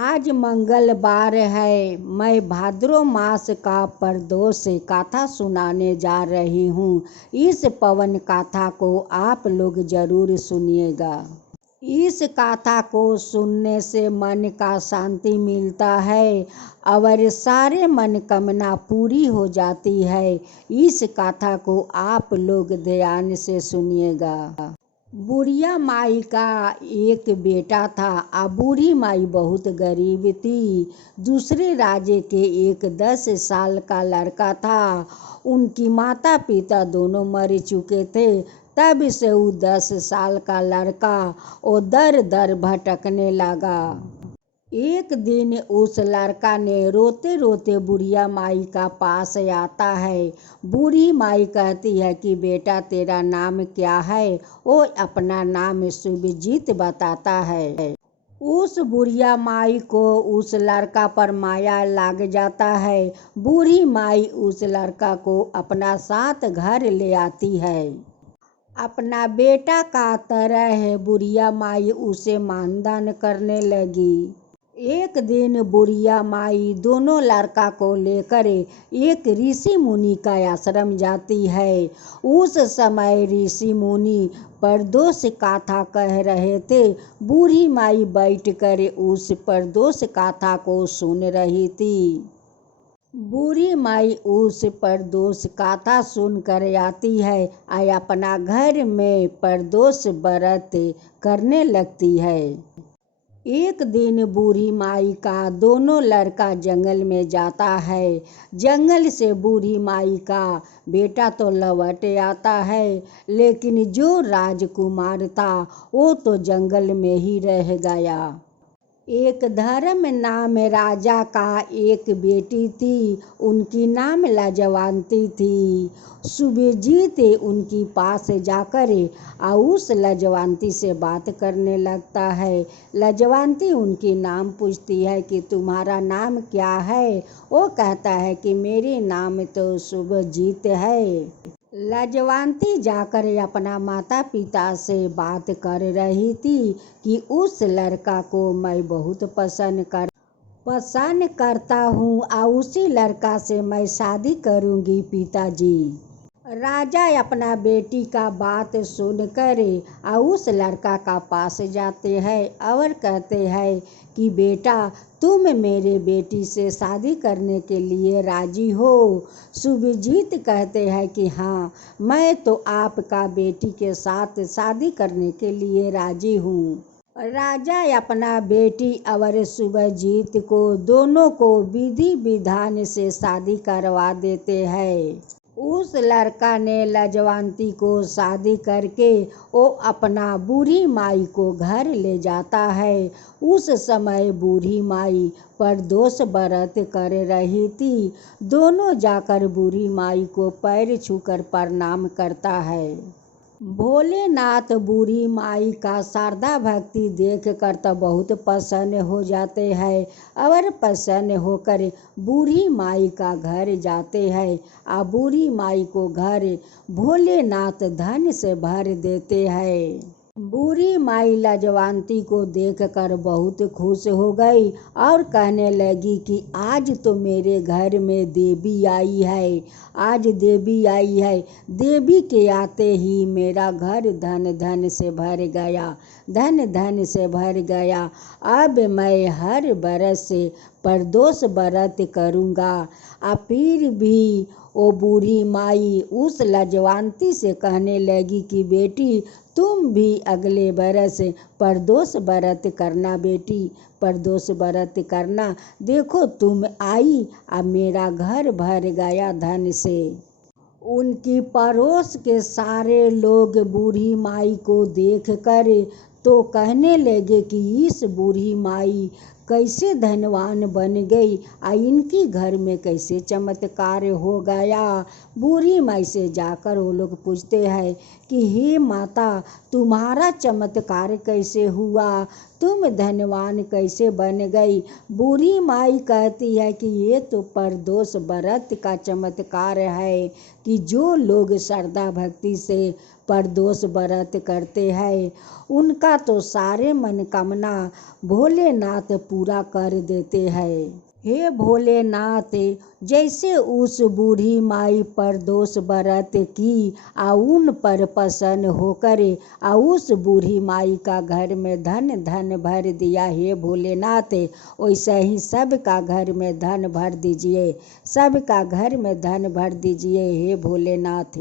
आज मंगलवार है। मैं भाद्रो मास का प्रदोष गाथा सुनाने जा रही हूँ। इस पवन गाथा को आप लोग जरूर सुनिएगा। इस गाथा को सुनने से मन का शांति मिलता है और सारे मनोकामना पूरी हो जाती है। इस गाथा को आप लोग ध्यान से सुनिएगा। बुढ़िया माई का एक बेटा था। बूढ़ी माई बहुत गरीब थी। दूसरे राजे के एक 10 साल का लड़का था। उनकी माता पिता दोनों मर चुके थे। तब से वो 10 साल का लड़का वो दर दर भटकने लगा। एक दिन उस लड़का ने रोते रोते बुढ़िया माई का पास आता है। बूढ़ी माई कहती है कि बेटा तेरा नाम क्या है। वो अपना नाम शुभजीत बताता है। उस बुढ़िया माई को उस लड़का पर माया लग जाता है। बूढ़ी माई उस लड़का को अपना साथ घर ले आती है। अपना बेटा का तरह बुढ़िया माई उसे मानदान करने लगी। एक दिन बुढ़िया माई दोनों लड़का को लेकर एक ऋषि मुनि का आश्रम जाती है। उस समय ऋषि मुनि प्रदोष गाथा कह रहे थे। बूढ़ी माई बैठकर उस प्रदोष गाथा को सुन रही थी। बूढ़ी माई उस प्रदोष गाथा सुनकर आती है और अपना घर में प्रदोष व्रत करने लगती है। एक दिन बूढ़ी माई का दोनों लड़का जंगल में जाता है। जंगल से बूढ़ी माई का बेटा तो लौट आता है, लेकिन जो राजकुमार था वो तो जंगल में ही रह गया। एक धर्म नाम राजा का एक बेटी थी। उनकी नाम लाजवंती थी। शुभजीत उनकी पास जाकर उस लाजवंती से बात करने लगता है। लाजवंती उनकी नाम पूछती है कि तुम्हारा नाम क्या है। वो कहता है कि मेरे नाम तो शुभजीत है। लाजवंती जाकर अपना माता पिता से बात कर रही थी कि उस लड़का को मैं बहुत पसंद करता हूँ और उसी लड़का से मैं शादी करूँगी पिताजी। राजा अपना बेटी का बात सुनकर उस लड़का का पास जाते हैं और कहते हैं कि बेटा तुम मेरे बेटी से शादी करने के लिए राजी हो। शुभजीत कहते हैं कि हाँ, मैं तो आपका बेटी के साथ शादी करने के लिए राजी हूँ। राजा अपना बेटी और शुभजीत को दोनों को विधि विधान से शादी करवा देते हैं। उस लड़का ने लाजवंती को शादी करके वो अपना बूढ़ी माई को घर ले जाता है। उस समय बूढ़ी माई प्रदोष व्रत कर रही थी। दोनों जाकर बूढ़ी माई को पैर छूकर प्रणाम करता है। भोलेनाथ बूढ़ी माई का श्रद्धा भक्ति देख कर तो बहुत प्रसन्न हो जाते हैं और प्रसन्न होकर बूढ़ी माई का घर जाते हैं। बूढ़ी माई को घर भोलेनाथ धन से भर देते हैं। बूढ़ी माई लाजवंती को देखकर बहुत खुश हो गई और कहने लगी कि आज तो मेरे घर में देवी आई है। आज देवी आई है। देवी के आते ही मेरा घर धन धन से भर गया। धन धन से भर गया। अब मैं हर बरस प्रदोष व्रत करूँगा। फिर भी वो बूढ़ी माई उस लाजवंती से कहने लगी कि बेटी तुम भी अगले बरस प्रदोष व्रत करना। बेटी प्रदोष व्रत करना। देखो तुम आई, अब मेरा घर भर गया धन से। उनकी पड़ोस के सारे लोग बूढ़ी माई को देखकर तो कहने लगे कि इस बूढ़ी माई कैसे धनवान बन गई, इनकी घर में कैसे चमत्कार हो गया। बूढ़ी माई से जाकर वो लोग पूछते हैं कि हे माता तुम्हारा चमत्कार कैसे हुआ। तुम धनवान कैसे बन गई। बूढ़ी माई कहती है कि ये तो परदोष व्रत का चमत्कार है कि जो लोग श्रद्धा भक्ति से परदोष व्रत करते हैं उनका तो सारे मनोकामना भोलेनाथ पूरा कर देते हैं। हे भोलेनाथ, जैसे उस बूढ़ी माई परदोष व्रत की आ उन पर प्रसन्न होकर आ उस बूढ़ी माई का घर में धन धन भर दिया। हे भोलेनाथ, वैसे ही सबका घर में धन भर दीजिए, सबका घर में धन भर दीजिए हे भोलेनाथ।